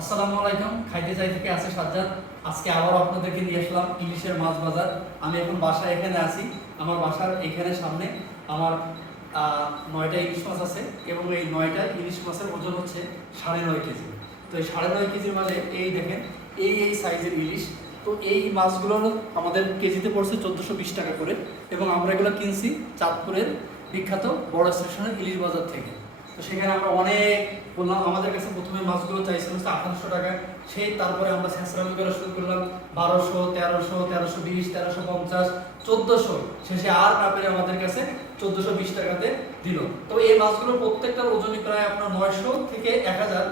আসসালামু আলাইকুম, খাইতে চাই থেকে আছে সাজ্জাদ? আজকে আবার আপনাদেরকে নিয়ে আসলাম ইলিশের মাছ বাজার। আমি এখন বাসায় এখানে আছি, আমার বাসার এখানে সামনে আমার নয়টা ইলিশ মাছ আছে এবং এই নয়টা ইলিশ মাছের ওজন হচ্ছে সাড়ে নয় কেজি। তো এই সাড়ে নয় কেজির মাঝে এই দেখেন, এই এই সাইজের ইলিশ। তো এই মাছগুলোর আমাদের কেজিতে পড়ছে চোদ্দোশো বিশ টাকা করে এবং আমরা এগুলো কিনছি চাঁদপুরের বিখ্যাত বড় স্টেশনের ইলিশ বাজার থেকে। তো সেখানে আমরা অনেক আমাদের কাছে প্রথমে হচ্ছে আঠারোশো টাকা। সেই তারপরে আমরা স্যাঁচরামি করা শুরু করলাম বারোশো, তেরোশো তেরোশো বিশ, তেরোশো পঞ্চাশ, চোদ্দোশো। শেষে আর না পেরে আমাদের কাছে চোদ্দোশো বিশ টাকাতে দিল। তো এই মাছগুলো প্রত্যেকটার ওজনই প্রায় আপনার নয়শো থেকে এক হাজার,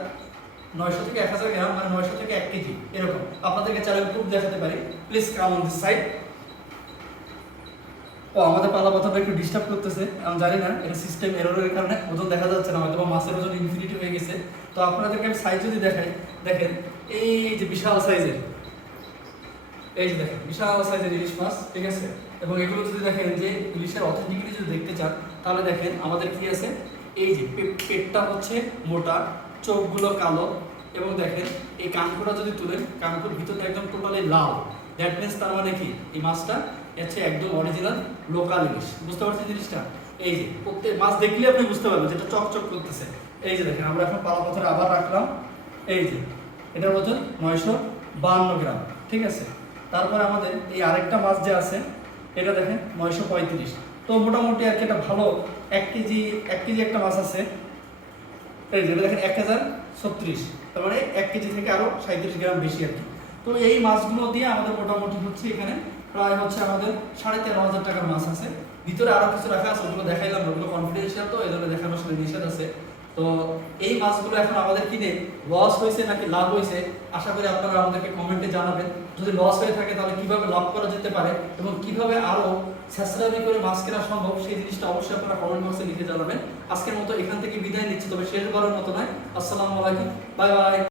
নয়শো থেকে এক হাজার গ্রাম মানে নয়শো থেকে এক কেজি, এরকম। আপনাদেরকে চ্যানেল খুব দেখাতে পারি। Please come on this side ও আমাদের পালা পাতাটা একটু ডিস্টার্ব করতেছে, আমি জানি না, এটা সিস্টেম এররের কারণে ওজন দেখা যাচ্ছে না হয়তো মাছের ওজন ইনফিনিটি হয়ে গেছে। তো আপনাদেরকে আমি সাইজ যদি দেখাই, দেখেন, এই যে বিশাল সাইজের এই যে দেখেন, বিশাল সাইজের ইলিশ মাছ, ঠিক আছে? এবং এগুলো যদি দেখেন যে ইলিশের অথেন্টিকিটি যদি দেখতে চান, তাহলে দেখেন আমাদের কি আছে? এই যে পেটটা হচ্ছে মোটা, চোখগুলো কালো, এবং দেখেন এই কানকুটা যদি তুলেন কানকুর ভিতরে একদম টোটালি লাল। দ্যাট মিনস তার মানে কি? এই মাছটা হচ্ছে একদম অরিজিনাল লোকাল ইলিশ বুঝতে পারছেন জিনিসটা? এই যে, প্রত্যেক মাছ দেখলে আপনি বুঝতে পারবেন যেটা চকচক করতেছে। এই যে দেখেন, আমরা এখন পালা পাথরে আবার রাখলাম। এই যে, এটার ওজন নয়শো বাহান্ন গ্রাম, ঠিক আছে? তারপরে আমাদের এই আরেকটা মাছ যে আছে, এটা দেখেন নয়শো পঁয়ত্রিশ। তো মোটামুটি আর কি একটা ভালো, এক কেজি এক কেজি একটা মাছ আছে। এই যেটা দেখেন এক হাজার ছত্রিশ। তার মানে এক কেজি থেকে আরও সাঁত্রিশ গ্রাম বেশি আর কি। তো এই মাছগুলো দিয়ে আমাদের মোটামুটি হচ্ছে এখানে প্রায় হচ্ছে আমাদের সাড়ে তেরো হাজার টাকার মাছ আছে। ভিতরে আরও কিছু রাখা আছে, ওগুলো দেখাইলাম, ওগুলো কনফিডেন্সিয়াল তো, এই দেখানোর সাথে নিষেধ আছে। তো এই মাছগুলো এখন আমাদের কিনে লস হয়েছে নাকি লাভ হয়েছে, আশা করি আপনারা আমাদেরকে কমেন্টে জানাবেন। যদি লস হয়ে থাকে তাহলে কীভাবে লাভ করা যেতে পারে এবং কীভাবে আরও স্যাসরামি করে মাছ কেনা সম্ভব, সেই জিনিসটা অবশ্যই আপনারা কমেন্ট বক্সে লিখে জানাবেন। আজকের মতো এখান থেকে বিদায় নিচ্ছি, তবে শেষবারের মতো নয়। আসসালামু আলাইকুম, বাই বাই।